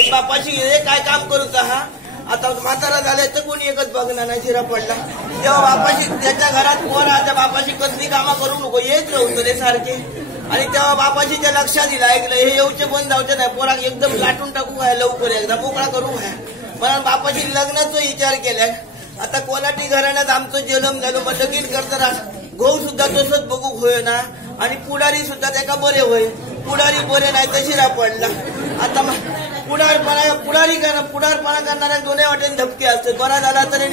एक बापाशी काय काम करू का हा आता म्हातारा झालाय तर कोणी एकच बघणार नाही शिरा पडला तेव्हा बापाशी त्याच्या घरात पोरा त्या बापाशी कसली कामं करू नको येत राहतो रे सारखे आणि तेव्हा बापाशी त्या लक्षात दिलं ऐकलं हे येऊचे बंद जाऊचे नाही पोरा एकदम लाटून टाकू काय लवकर एकदा मोकळा करू काय म्हणून बापाशी लग्नाचा विचार केलाय आता कोलाटी घराण्यात आमचं जन्म झालं मग लगीन करताना गहू सुद्धा तसंच बघू होय ना आणि पुढारी सुद्धा त्याका बरे होय पुढारी बरे नाही तर शिरा पडला आता पुढारपणा करणाऱ्या दोन्ही वाटेने धपके असते बरा झाला तरी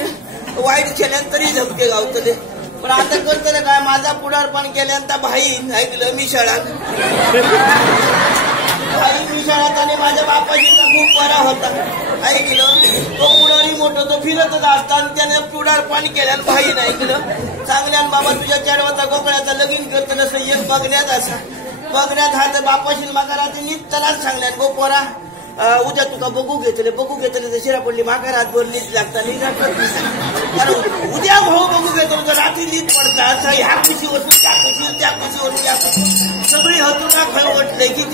वाईट केल्यान तरी धपके गावतले पण आता करतले काय माझा पुढारपण केल्यानंतर भाई ऐकलं मिशाळात भाई मिशाळात आणि माझ्या बापाजीचा खूप बरा होता ऐकलं तो पुढारी मोठं तो फिरतच असता आणि त्याने पुढारपण केल्यान भाई ऐकलं चांगल्यान बाबा तुझ्या चारवाचा गोकळ्याचा लगीन करताना एक बघण्यात असा बघण्यात हा तर बापाशी मागा राहते नीट त्यालाच सांगल्यान गो पोरा उद्या तुका बघू घेतले तर शिरा पडली मागा रातभर नीट लागता कारण उद्या भाऊ बघू घेतो तर रात्री नीट पडतात ह्या खुशी वस्तू त्या खुशी त्या खुशी सगळी हतुना खळवटले की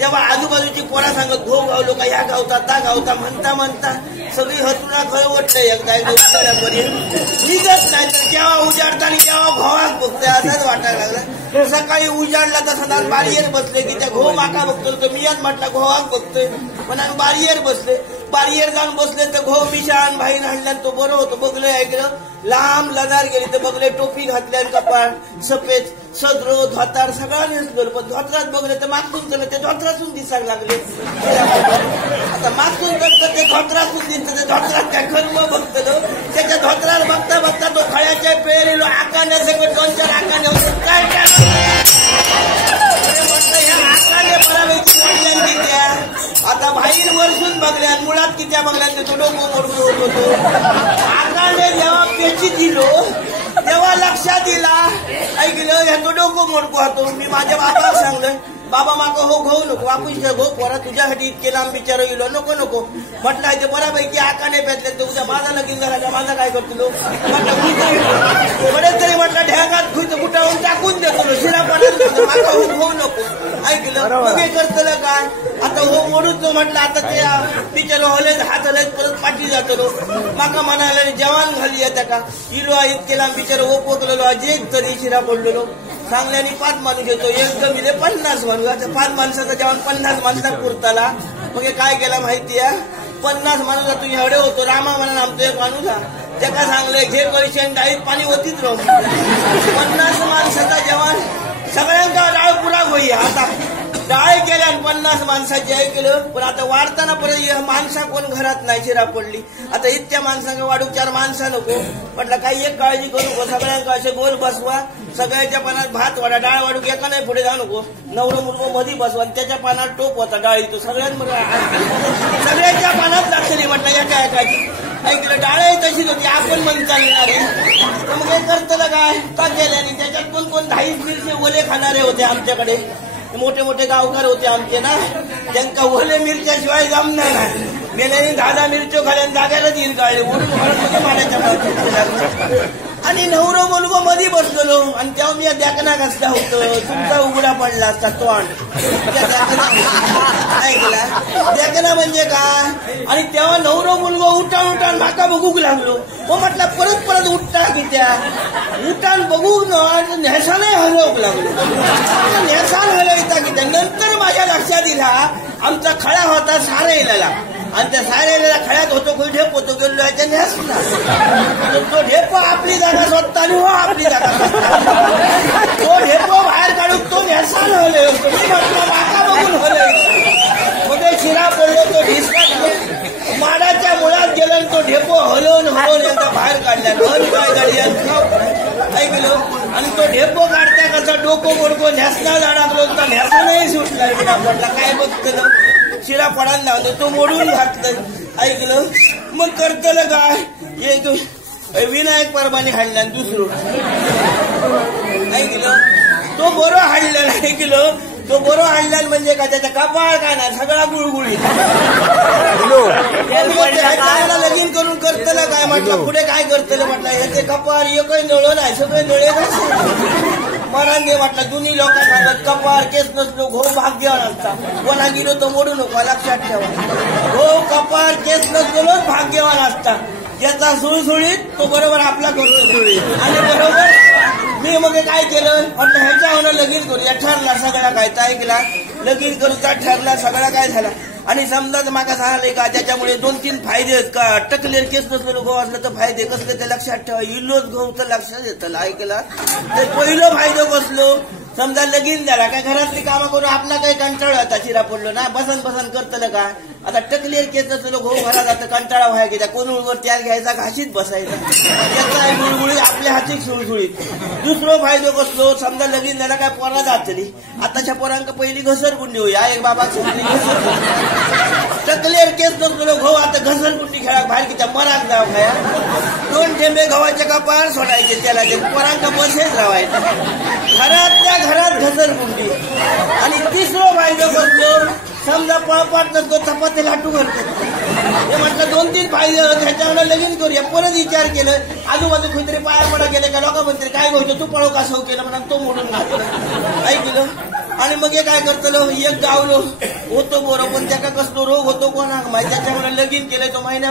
तेव्हा आजूबाजूची पोरा सांगत भाऊ गावलो का ह्या गावता त्या गावता म्हणता सगळी हतुना खळवटले एकदा उजाड्यापर्यंत निघत नाही तर जेव्हा उजाडता आणि जेव्हा भावाक बघतोय असंच वाटायला लागलं सकाळी उजाडला तर सदा बारीयर बसले की त्या घो माका बघतो तर मी आज म्हटलं घोवाक बघतोय पण आम्ही बारीयर जाऊन बसले तर घो मिशान भाई हाणल्यान तो बरं होतं बघलं ऐकलं लांब लदार गेली तर बघले टोपी घातल्यान कपाळ सफेद सदरो धोतार सगळा नेसलो पण धोत्रात बघले तर मागून गेलं ते धोत्रातून दिसायला लागले आता मागून तर ते धोत्रातून दिसतं ते धोत्रात काय खर्म बघतलं त्याच्या धोत्राला बघता तो खळ्याच्या पेरेलो आकाण्यासकट 2-4 आकाने होते काय म्हटलं ह्या आकाने बऱ्यापैकी पडल्यान त्या आता बाहेर वरसून बघल्यान मुळात कित्या बघल्यान तो डोकं मोडून होत होतो आकाने जेव्हा पेची दिलो तेव्हा लक्षात दिला ऐकलं ह्याचं डोकं मोडको होतो मी माझ्या बाबाला सांगलं बाबा माका हो घाऊ नको आपण घो पोरा तुझ्यासाठी इतके लांब विचार गेलो नको म्हटलं ते बऱ्यापैकी आकाने पेटले तर उद्या माझा लगीन झाला माझा काय करतो बरेच तरी म्हटलं ढ्यागात कुठावून टाकून देतो शिरा पडत माका हो घाऊ नको ऐकलं मग हे करतलं काय आता हो मोडून तो म्हटलं आता ते टीचर हलेच हात हलेच परत पाठी जातो माका म्हणाले जवान घाली येत्या का इलो इतके लांब विचार हो पोचलेलो अजे तरी शिरा पडलेलो चांगल्याने 5 माणूस येतो एकदम इथे 50 माणूस आता 5 माणसाचा जेवण 50 माणसा पुरताला मग काय केला माहितीये 50 माणूस तू एवढे होतो रामा म्हणून आमचा एक माणूस त्याका सांगले घे पैसे डाळीत पाणी होतीच राहू 50 माणसाचा जेवण सगळ्यांचा डाळ पुरा होई आता डाळ केल्या 50 माणसाची आहे केलं पण आता वाढताना परत माणसा कोण घरात नाही शिरा पडली आता इतक्या माणसांना वाढू 4 माणसा नको म्हटलं काही एक काळजी करू नको सगळ्यांना असे गोल बसवा सगळ्याच्या पानात भात वाढा डाळ वाढू एका नाही पुढे जाऊ नको नवरं मुलगो मध्ये बसवा आणि त्याच्या पानात टोप होता डाळी तो सगळ्यांच्या पानात लागली म्हटलं एकाची ऐकलं डाळ तशीच होती आपण मन चालणार आहे मग हे करतलं काय का केल्याने त्याच्यात कोण 10 मिरचे ओले खाणारे होते आमच्याकडे मोठे गावकार होते आमचे ना त्यांना ओले मिरच्याशिवाय जमणार नाही मेल्याने 10 मिरच्या खाल्याने जाग्याला येईल काढले ओढून हळद मारायच्या आणि नवरो मुलगो मध्ये बसलेलो आणि तेव्हा मी देखना घासला होतं तुमचा उघडा पडला असता तोंड ऐकला देखना म्हणजे काय आणि तेव्हा नवरो मुलगो उठान माका बघूक लागलो मग म्हटलं परत उठता की त्या उठान बघून नेसाने हलवूक लागलो नेसान हलवता की त्या नंतर माझ्या लक्षात दिला आमचा खळा होता सारेला आणि त्या सारेला खळ्यात होतो कोणी ढेप होतो गेलो याच्या नेसला तो ढेपो आपली जागा स्वतः आणि हो आपली जागा तो ढेपो बाहेर काढून तो नेसान हलव माका बघून हलव मग शिरा पडलो तो ढिसका माडाच्या मुळात गेला आणि तो ढेपो हलवून यांचा बाहेर काढला काय गाडी ऐकलो आणि तो ढेपो काढता कसा डोकं मोडको न्यासना जाणार न्यासा नाही सुटला म्हटलं काय बघतं शिरा पडायला लावलं तो मोडून घातलं ऐकलं मग करतलं काय एक विनायक परमाने हाडला दुसरं ऐकलं तो बरो हाडला ऐकलं तो बरो हाडला म्हणजे का त्याचा कपाळ काय ना सगळा गुळगुळी लगीन करून करतलं काय म्हटलं पुढे काय करतलं म्हटलं ह्याचे कपाळ एकही नळ नाही सगळे नळे मरांगे म्हटलं दोन्ही लोक सांगत कपाळ केस नसलो घो भाग्यवान असता कोणा गेलो तो मोडू नको लक्षात ठेवा पोटावर केस नसलेलोच भाग्यवान असता. ज्याचा सुळसुळीत तो बरोबर आपला करतो. आणि बरोबर मी मग काय केलं म्हटलं ह्याच्यावर लगीन करूया. ठरला सगळा काय ऐकला लगीन करूचा ठरला सगळा काय झाला. आणि समजा माका सांगले का त्याच्यामुळे 2-3 फायदे आहेत का. टकलेर केस नसलेलं गहू असलं तर फायदे कसले ते लक्षात ठेवा. इल्लोच गहू तर लक्षात येतं ऐकला. तर पहिलं फायदो कसलो समजा लगीन झाला काय घरातली कामं करून आपला काही कंटाळा होता चिरा पडलो ना बसन करतलं का. आता टकलेर केस नसलेलं गहू घरा जातं कंटाळा व्हायला की त्या कोणूळवर त्याल घ्यायचा घाशीत बसायचा. त्याचा गुळगुळी आपल्या हाती सुळसुळीत. दुसरं फायदो कसलो समजा लगीन झाला काय पोरा जातली. आताच्या पोरांक पहिली घसरगुंडी होया एक बाबा टकलेर केस नसलेलं गहू आता घसरगुंडी खेळा बाहेर की त्या मराक जाव खाया. 2 ठेंबे गव्हाचे कपाळ सोडायचे त्याला ते पोरांका बसेच रावायचं. घरातल्या घरात घसरगुंडी. आणि तिसरं फायदो कसलो समजा पळपाट नसतो चपाती लाटू करतो. हे म्हटलं 2-3 फायदे ह्याच्यावर लगीन करूया. परत विचार केलं आजूबाजू कुठेतरी पाया पडा गेले का लोक म्हणते काय गोष्ट तू पळव का सौ केलं म्हणा तो मोडून घातलं ऐकलं. आणि मग हे काय करतलो एक गावलो होतो बरोबर पण त्याका कसलो रोग होतो कोणा माहिती त्याच्यामुळे लगीन केलं. तो महिना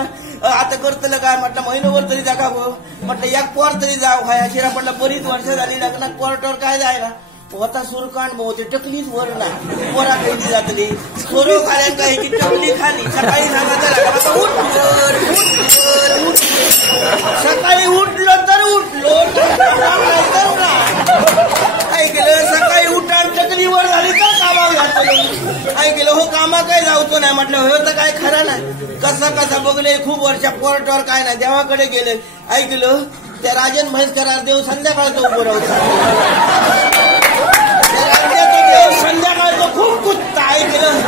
आता करतलं काय म्हटलं महिनोभर तरी जागा म्हटलं एक पोर तरी जाव व्हाय. शिरा पडला बरीच वर्ष झाली लग्नात कोर्टावर काय जायला होता सुरकांड होते टकलीच वर ना पोरा खायची जातली. सोरो खाल्या काय की टकली खाली. सकाळी सांगायचं उठ सकाळी उठलो तर उठलो काय केलं सकाळी उठाण टकलीवर झाली तर कामावर घातलं. काय केलं हो कामा काय जाऊतो नाही म्हटलं हो तर काय खरं नाही. कसा बघले खूप वर्ष कोर्टावर काय नाही देवाकडे गेले. ऐकलं त्या राजन म्हैसकरार देव संध्याकाळचं उभं राहतो. संध्याकाळचं खूप कुत्ता ऐकलं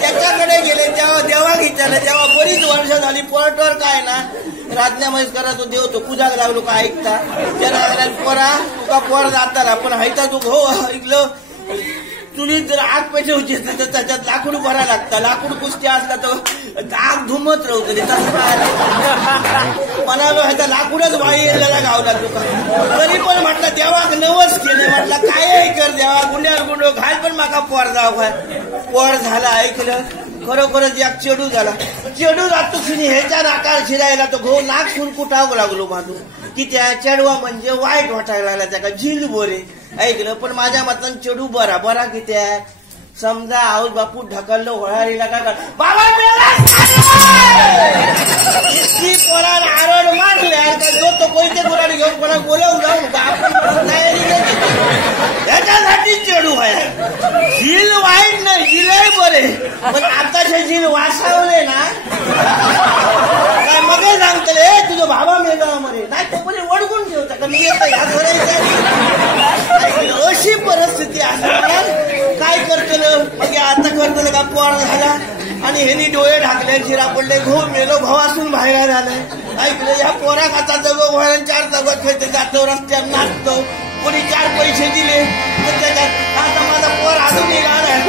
त्याच्याकडे गेले तेव्हा देवा घेतलं. तेव्हा बरीच वर्ष झाली कोर्टावर काय ना राजन्या म्हैसकराचा देव तो पूजाला लागलो का ऐकता. त्याला पोरा तुका पोर जाताला पण हायता तू हो ऐकलं चुलीत जर आग पेटवची तर त्याच्यात लाकूड भरा लागता. लाकूड कुस्ती असला तर आग धुमत राहतली. तसं म्हणालो ह्याचा लाकूडच वाईला गावला तुका. तरी पण म्हटलं देवा नवस केले म्हटलं काय कर देवा गुंड्यावर गुंड घाल पण माका पोर जाव काय. पोर झाला ऐकलं खरोखरच एक चेडू झाला. चेडू जातो शिनी ह्याच्या नाकार शिरायला तो घो नाक सुरकुटावं लागलो माझू की त्या चेडवा म्हणजे वाईट वाटायला लागला त्याला झिल बोरे ऐकलं. पण माझ्या मतान चेडू बरा किती आहे समजा आऊस बापू ढकललं होळारीला का बाबा इतकी पोराला आरड मारल्या जो तो कोणते गुराडी घेऊन कोणा बोलवून जाऊन आपण तयारी याच्यासाठी चेडू आहे. झील वाईट नाही झिलही बरे पण आताचे झील वासावले ना काय मग सांगतले तुझं भावा मेगा मरे नाही तो पण वडकून ठेवता का मी येतं ह्या अशी परिस्थिती असणार काय करतलं. मग आता करतलं का पोर झाला आणि ह्यांनी डोळे ढाकले शिरा पडले घो मेलो भावासून बाहेर झालंय. ऐकलं या पोरा खाता जगो व्हायला 4 जगत खेळते जातो रस्त्यावर नाचतो कोणी 4 पैसे दिले तर त्याच्यात आता माझा पोर अजून येणार आहे.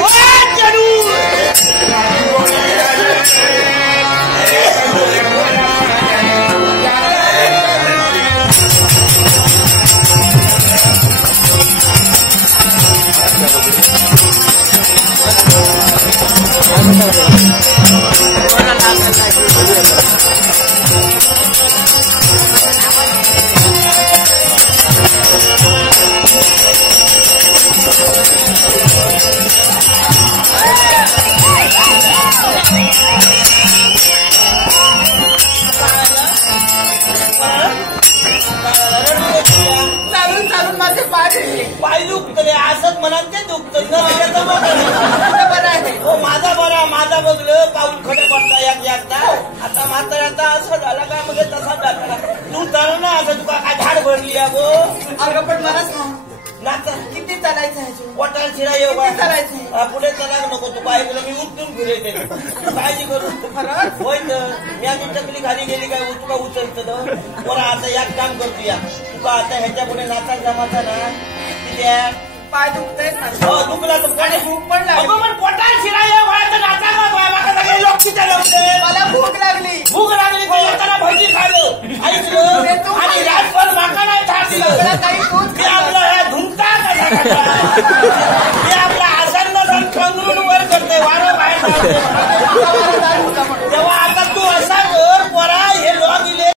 पाय दुखतले असंच म्हणाल ते दुखत हो माझा बघलं पाऊल खडे पडता एकदा. आता म्हाताऱ्याचा असं झाला का म्हणजे तसा झाला तू चाल ना असं तुका काय झाड भरली गो अगं पण मला नाचा किती चालायचं पोटाला शिरा येऊ चालायचं पुढे चला नको तू काय तुला मी उठून फिरते काळजी करू खरं होय तर मी आधी टकली खाली गेली काय तुका उचलतं बरं. आता एक काम करतो या तुका आता ह्याच्या पुढे नाचा जमाचा ना किती पाय दुखतय हो दुखला तर भूक पण लागली पण पोटाला शिरा येऊ नाचा मला भूक लागली येताना भजी खाल्लं ऐकलं आणि रातभर माका नाही ठाकलं आपला धुमता आपला आसन खंगरून वर करतोय वारं बाहेर तेव्हा